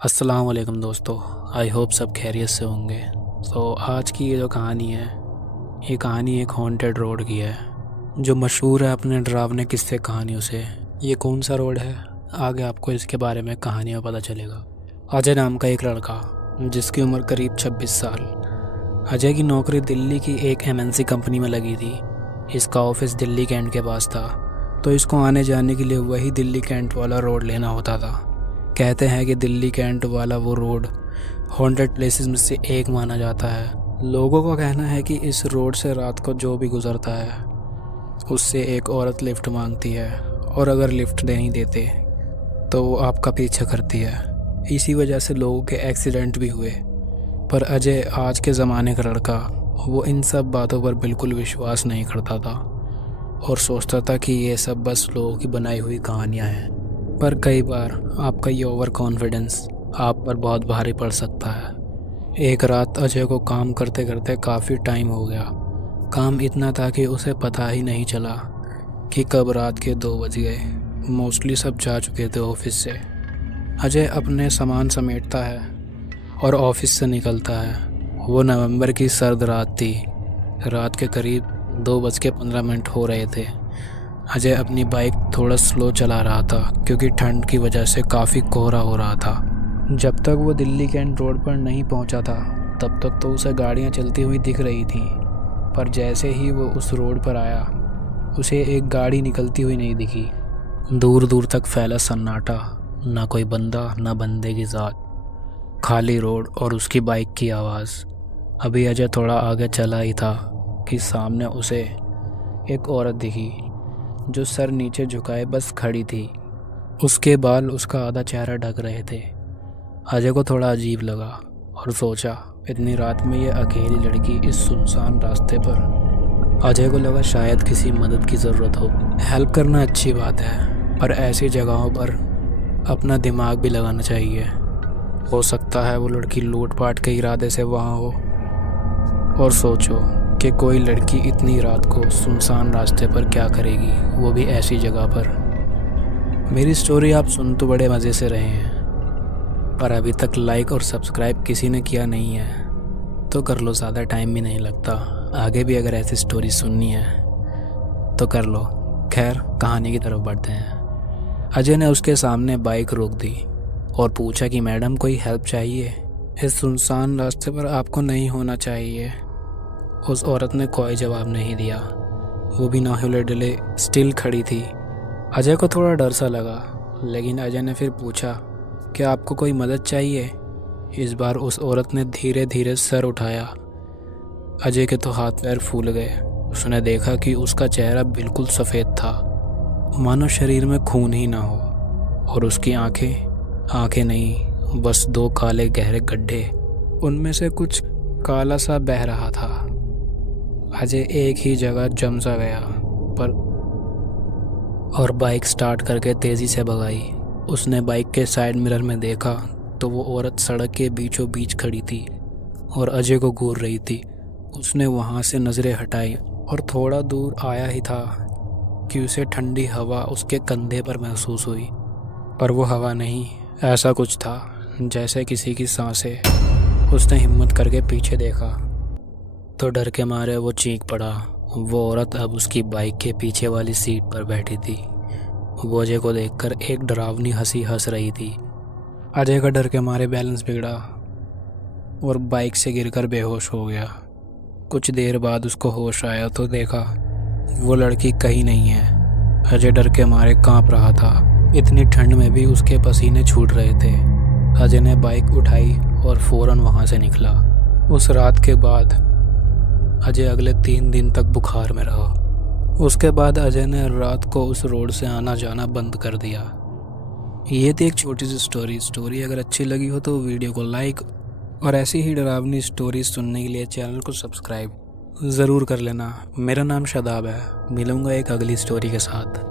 अस्सलाम वालेकुम दोस्तों। आई होप सब खैरियत से होंगे। आज की ये जो कहानी है, ये कहानी एक हॉन्टेड रोड की है जो मशहूर है अपने डरावने किस्से कहानियों से। ये कौन सा रोड है, आगे आपको इसके बारे में कहानी में पता चलेगा। अजय नाम का एक लड़का जिसकी उम्र करीब 26 साल। अजय की नौकरी दिल्ली की एक एमएनसी कंपनी में लगी थी। इसका ऑफिस दिल्ली कैंट के पास था, तो इसको आने जाने के लिए वही दिल्ली कैंट वाला रोड लेना होता था। कहते हैं कि दिल्ली कैंट वाला वो रोड हॉन्टेड प्लेसेस में से एक माना जाता है। लोगों का कहना है कि इस रोड से रात को जो भी गुजरता है उससे एक औरत लिफ्ट मांगती है, और अगर लिफ्ट नहीं देते तो वो आपका पीछा करती है। इसी वजह से लोगों के एक्सीडेंट भी हुए। पर अजय आज के ज़माने का लड़का, वो इन सब बातों पर बिल्कुल विश्वास नहीं करता था और सोचता था कि ये सब बस लोगों की बनाई हुई कहानियाँ हैं। पर कई बार आपका ये ओवर कॉन्फिडेंस आप पर बहुत भारी पड़ सकता है। एक रात अजय को काम करते करते काफ़ी टाइम हो गया। काम इतना था कि उसे पता ही नहीं चला कि कब रात के 2 बज गए। मोस्टली सब जा चुके थे ऑफिस से। अजय अपने सामान समेटता है और ऑफिस से निकलता है। वो नवंबर की सर्द रात थी। रात के करीब 2:15 हो रहे थे। अजय अपनी बाइक थोड़ा स्लो चला रहा था क्योंकि ठंड की वजह से काफ़ी कोहरा हो रहा था। जब तक वो दिल्ली कैंट रोड पर नहीं पहुंचा था तब तक तो उसे गाड़ियां चलती हुई दिख रही थी। पर जैसे ही वो उस रोड पर आया, उसे एक गाड़ी निकलती हुई नहीं दिखी। दूर दूर तक फैला सन्नाटा, ना कोई बंदा ना बंदे की ज़ात, खाली रोड और उसकी बाइक की आवाज़। अभी अजय थोड़ा आगे चला ही था कि सामने उसे एक औरत दिखी जो सर नीचे झुकाए बस खड़ी थी। उसके बाल उसका आधा चेहरा ढक रहे थे। अजय को थोड़ा अजीब लगा और सोचा, इतनी रात में ये अकेली लड़की इस सुनसान रास्ते पर। अजय को लगा शायद किसी मदद की ज़रूरत हो। हेल्प करना अच्छी बात है, पर ऐसी जगहों पर अपना दिमाग भी लगाना चाहिए। हो सकता है वो लड़की लूटपाट के इरादे से वहाँ हो। और सोचो कि कोई लड़की इतनी रात को सुनसान रास्ते पर क्या करेगी, वो भी ऐसी जगह पर। मेरी स्टोरी आप सुन तो बड़े मज़े से रहे हैं, पर अभी तक लाइक और सब्सक्राइब किसी ने किया नहीं है तो कर लो, ज़्यादा टाइम भी नहीं लगता। आगे भी अगर ऐसी स्टोरी सुननी है तो कर लो। खैर, कहानी की तरफ बढ़ते हैं। अजय ने उसके सामने बाइक रोक दी और पूछा कि मैडम, कोई हेल्प चाहिए? इस सुनसान रास्ते पर आपको नहीं होना चाहिए। उस औरत ने कोई जवाब नहीं दिया। वो बिना हिले डुले स्टिल खड़ी थी। अजय को थोड़ा डर सा लगा, लेकिन अजय ने फिर पूछा, क्या आपको कोई मदद चाहिए? इस बार उस औरत ने धीरे धीरे सर उठाया। अजय के तो हाथ पैर फूल गए। उसने देखा कि उसका चेहरा बिल्कुल सफ़ेद था, मानो शरीर में खून ही ना हो। और उसकी आंखें नहीं, बस 2 काले गहरे गड्ढे, उनमें से कुछ काला सा बह रहा था। अजय एक ही जगह जम सा गया और बाइक स्टार्ट करके तेज़ी से भगाई। उसने बाइक के साइड मिरर में देखा तो वो औरत सड़क के बीचों बीच खड़ी थी और अजय को घूर रही थी। उसने वहाँ से नज़रें हटाई और थोड़ा दूर आया ही था कि उसे ठंडी हवा उसके कंधे पर महसूस हुई। पर वो हवा नहीं, ऐसा कुछ था जैसे किसी की सांसें। उसने हिम्मत करके पीछे देखा तो डर के मारे वो चीख पड़ा। वो औरत अब उसकी बाइक के पीछे वाली सीट पर बैठी थी। वो अजय को देखकर एक डरावनी हंसी हंस रही थी। अजय का डर के मारे बैलेंस बिगड़ा और बाइक से गिरकर बेहोश हो गया। कुछ देर बाद उसको होश आया तो देखा वो लड़की कहीं नहीं है। अजय डर के मारे कांप रहा था। इतनी ठंड में भी उसके पसीने छूट रहे थे। अजय ने बाइक उठाई और फ़ौरन वहाँ से निकला। उस रात के बाद अजय अगले 3 दिन तक बुखार में रहा। उसके बाद अजय ने रात को उस रोड से आना जाना बंद कर दिया। ये थी एक छोटी सी स्टोरी। अगर अच्छी लगी हो तो वीडियो को लाइक और ऐसी ही डरावनी स्टोरी सुनने के लिए चैनल को सब्सक्राइब ज़रूर कर लेना। मेरा नाम शादाब है। मिलूँगा एक अगली स्टोरी के साथ।